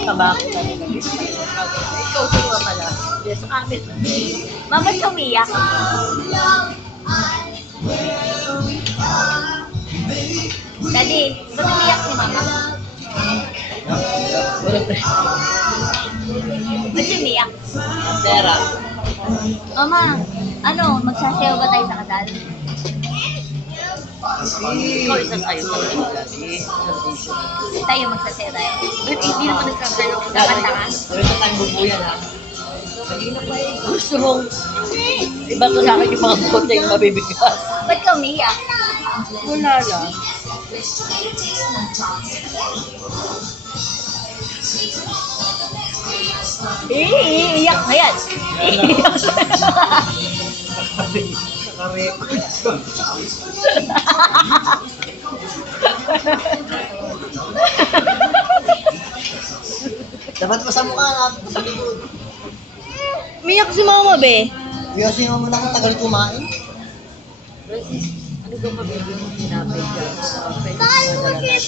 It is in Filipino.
Tabako kami nag-discuss. Ikaw siguro pala. Yes, amin. Mama, umiyak. Daddy, ba't umiyak si Mama? Ba't umiyak? Pera. Mama, ano, magsasayaw ba tayo sa kasal? Ikaw isa sa'yo sa kasi. Tayo magsasayaw tayo. Hindi naman nagsasayo. Kakanta ka? Pero sa tayong bubuyan ha. Kanina pa eh. Gusto mong iba to sa akin yung mga bote yung mabibigat. Ba't ka umiyak? Wala lang. Iiyak ka yan. Iiyak ka. Naka-record. Dapat pa sa mukha natin, sa likod. Umiyak si Mama, be. Kasi yung muna kang tagal kumain. Ano ba mabibigyan mo tinapay dyan? Bakit